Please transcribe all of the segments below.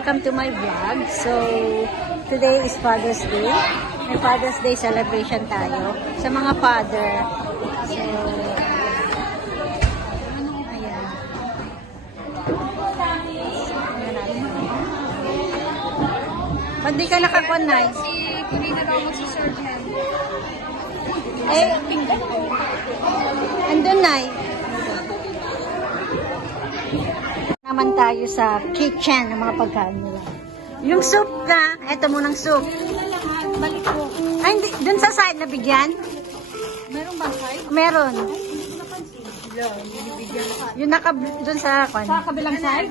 welcome to my vlog. So, today is Father's Day. May Father's Day celebration tayo sa mga father. So, ayan. Ba't di ka nakakuan, Nay? Si Corina raw magsiserve hen. Eh, andun, Nay. Naman tayo sa kitchen ng mga pagkain nila. Yung soup na, eto munang soup. Balik ko. Ay, hindi, dun sa side na bigyan? Meron ba side? Meron. Yung naka, dun sa, Sa kabilang side?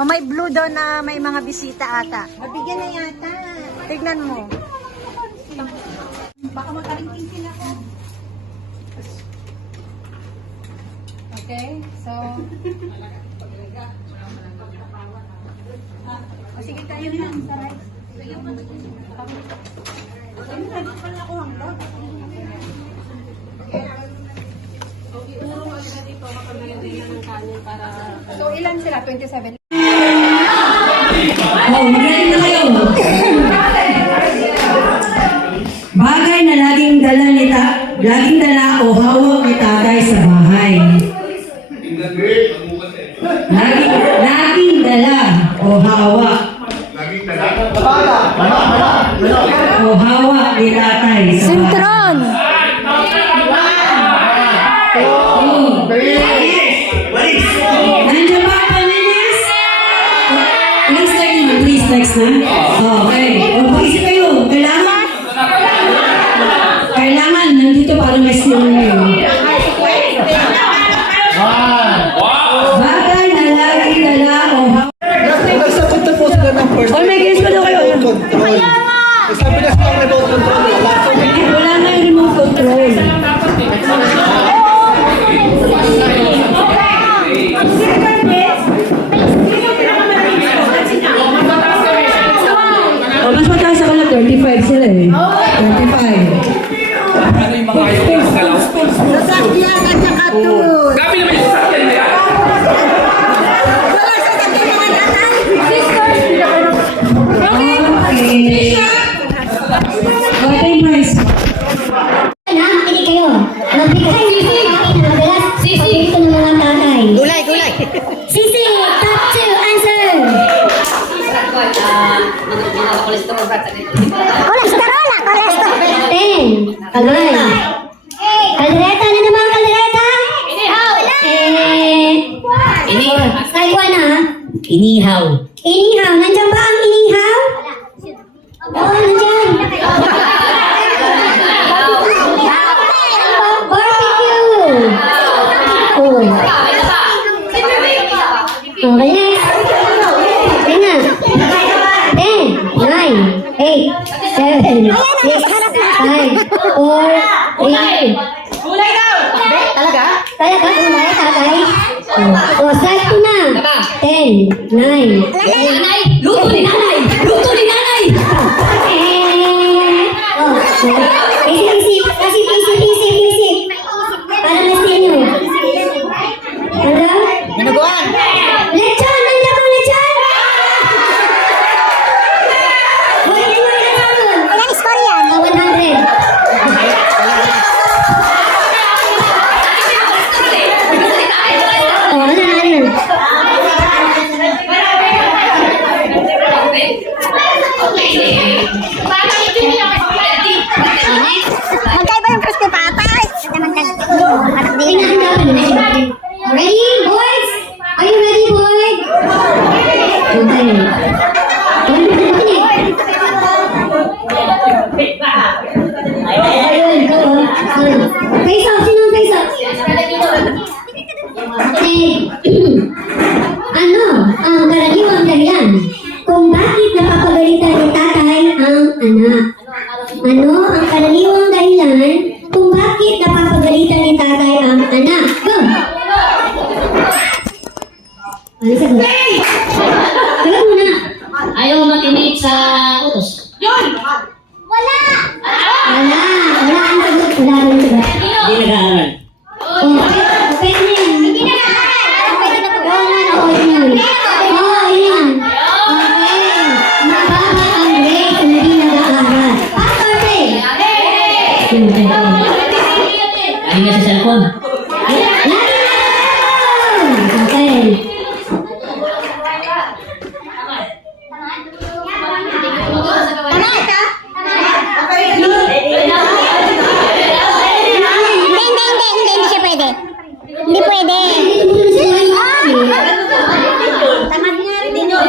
oh, may blue doon na may mga bisita ata. Mabigyan na yata. Tignan mo. Baka makaringking sila ko. Okay, so... sige tayo na. Saray. So, ilan sila? 27? Magaling na kayo. Bagay na laging dala o hawak ni tatay sa bahay. Laging dala o hawak. O hawak ni tatay sa bahay. Sintron! Nandiyan ba ang panilis? Next like naman, please, next na. Okay. O, pag-isip kayo. Kailangan, nandito para may skill nyo. Bagay na laging dala o hawak. Nagsagot na po sila ng first Oh, may guess pa daw kayo. control. Sabi na sila ng remote control. Wala na yung remote control. Oh, mas mataas ako na 35 sila eh. 35. Sasakyan at saka tulog. Sabi naman yung sasakyan na yan. Wala sasakyan mga nanay. Okay, price. Nakikinig kayo. Magbigay ng madalas paborito ng mga tatay. Gulay, gulay. Sisi, top 2, answer. Kolesterol, kolesterol. 10. Kaldereta. Kaldereta, ano naman ang kaldereta? Inihaw. Inihaw. Taiwan na. Inihaw. Inihaw. Nandiyan ba ang inihaw? Oo, nandiyan. Barbecue. Oh. Okay, next. Tina. 10, 9, 8, 7, 6, 5, 4, 3. Gulay daw! Talaga? Talaga, gulay, tatay. O, start ko na. 10, 9, 8. Luto ni nanay! Luto ni nanay! Oh, isip. Para mas sino. Ano? Minuguan. Lechon! Nandiyan mo, lechon! Ilang score yan? 100. Oh, ano na yun? Magkaiba yung crispy patay. Ready, boys? Are you ready, boys? Okay. Ayun, go. Face off, sino ang face off? Ano ang karaniwang dahilan kung bakit napapagalitan ni tatay ang anak? Ano ang karaniwang dahilan kung bakit napapagalitan ni tatay ang anak? Go! Ano sagot? Sagot mo na. Ayaw makinig sa utos. Wala ang sagot. Wala ang sagot. Hindi nag-aaral. Oh, okay na yan. Hindi na naaral. Okay na to. Oo, yun yan. Oo, yun yan. Ay nga sa cellphone. Okay. Hindi siya pwede. Hindi pwede. Tamad nga rin din yun.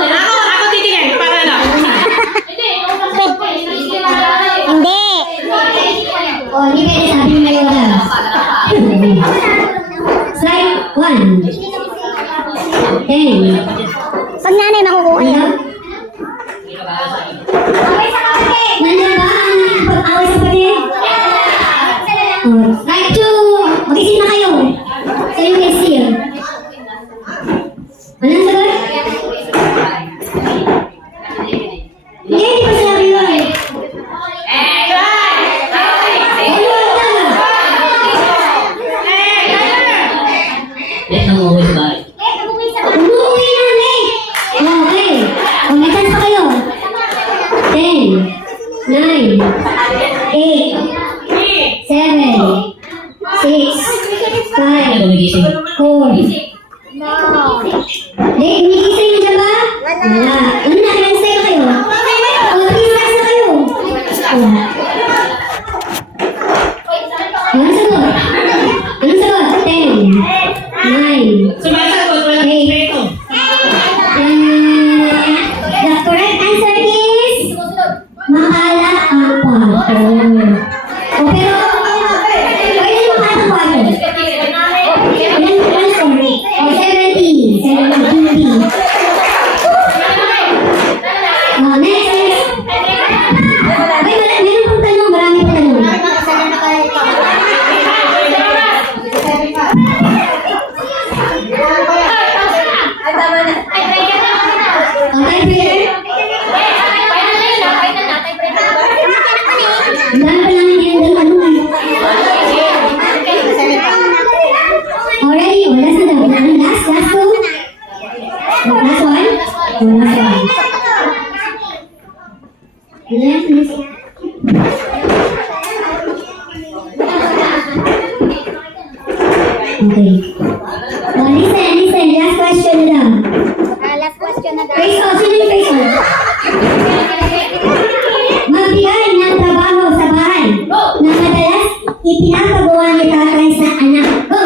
Ako titingin, para lang. Hindi. Oh, hindi pwede sabi ng Mayora. Slide 1. 10. Pag nanay makukuha Ano? yan. Nandiyan ba ang pag-away sa kapatid? Oh, slide 2. Mag-isip na kayo. Sa yung isip. Anong sagot? Hindi pa sinabi yun. Let nang uuwi sa bahay. Umuwi na, Nick! Okay. O, may chance pa kayo. 10, 9, 8, 7, 6, 5, Ano gumigising? 4. Nick, umigising na ba? Wala. Ano na, ilang style kayo? O, 3 stars na kayo. Ano sagot? Ano sagot? 10, 9, Sumasagot, walang respeto. The correct answer is makala ang kwarto. O pero, pwede makala ang kwarto. Ilan sorry? O 70. 70. Next is, meron pong tanong, marami pong tanong. Okay, player? Ang dami pa namin yung tanong. Already, last na daw. Last two. Last one? Last one. Next. Okay. Listen. Last question na lang. Last question na Face off. Sino yung face off? Magbigay ng trabaho sa bahay na madalas ipinapagawa ni tatay sa anak. Go!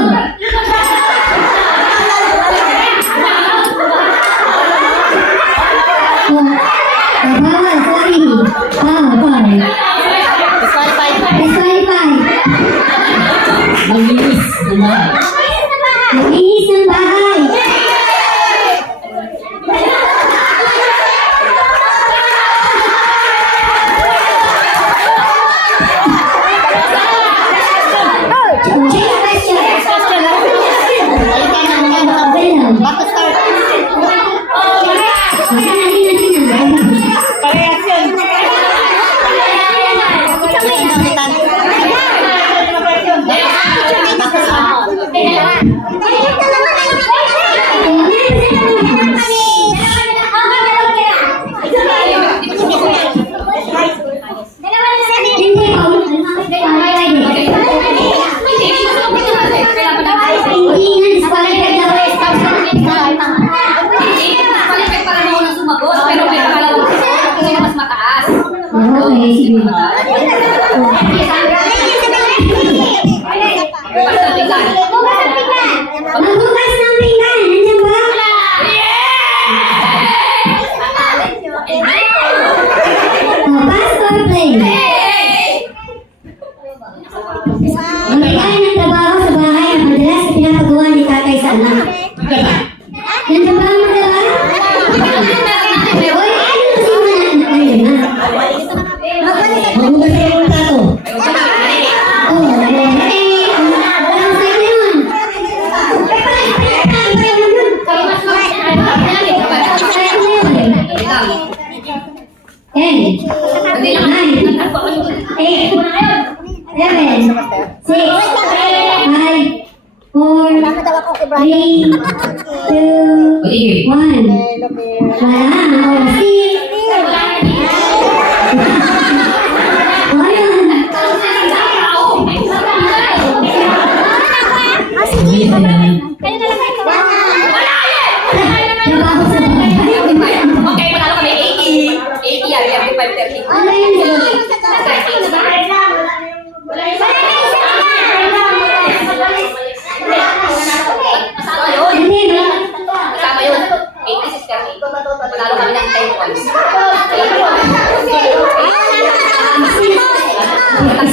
Bawal, sorry. Bawal. Disqualified. Maglinis ng bahay. Maglinis ng bahay. Change question. Parehas yun. Okay, sige. Magbukas ng pinggan. Nandiyan ba? Pass or play? Magbigay ng trabaho sa bahay na madalas pinapagawa ni tatay sa anak. Nandiyan ba ang madala? Oy, ano kasi mga nandiyan na? Magbukas kayo ng tato. Wala. Trabaho sa bahay. Okay, panalo kami 80. 80 yan, 35, 30. Ano yun? Kasama yun. Hindi ba? Kasama yun. 86, 30. Panalo kami ng 10 points.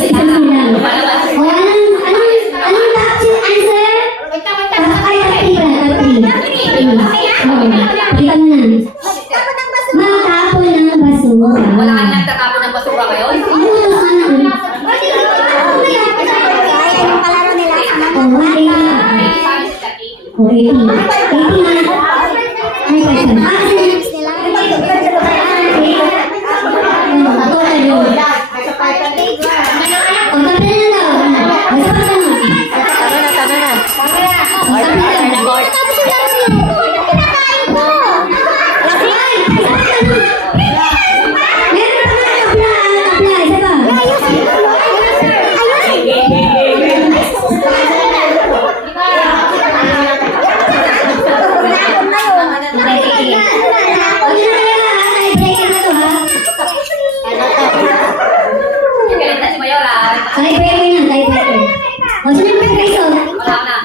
Isa lang. O, anong top answer? Ay, kita mo na. Matapon ng basura. Wala ka nagtatapon ng basura ngayon? Tama na. Galit na si Mayora. Tiebreaker na, tiebreaker. O, sino ba kayo? Wala na.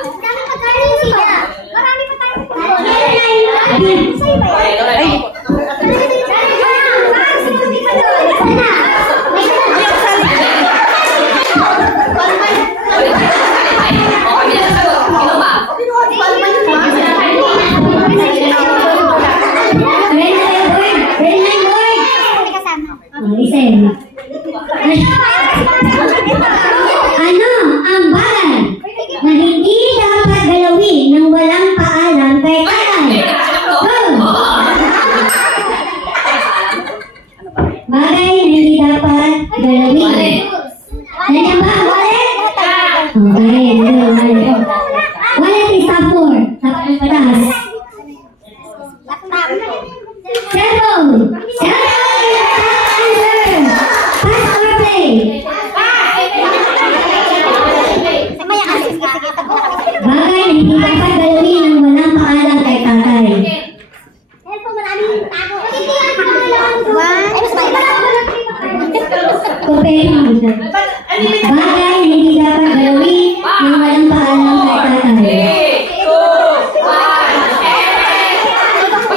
Listen. Ano ang bagay na hindi dapat galawin ng walang paalam kay tatay? Go! Bagay na hindi dapat galawin. Nandiyan ba? Wallet? Okay, wallet. Wallet is top 4. Pataas. Cellphone! Cellphone is the top answer! Pass or play? Bagay na hindi dapat galawin ng walang paalam kay tatay. Comparing mo siya. Bagay na hindi dapat galawin ng walang paalam kay tatay. 3, 2,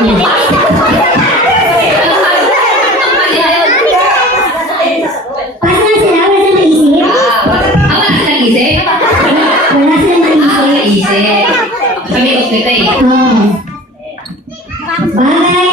1, Pass na sila, wala silang maisip. Ang nasa nag-isip? Wala silang maisip. Isip. Sabi ko kita eh. Bagay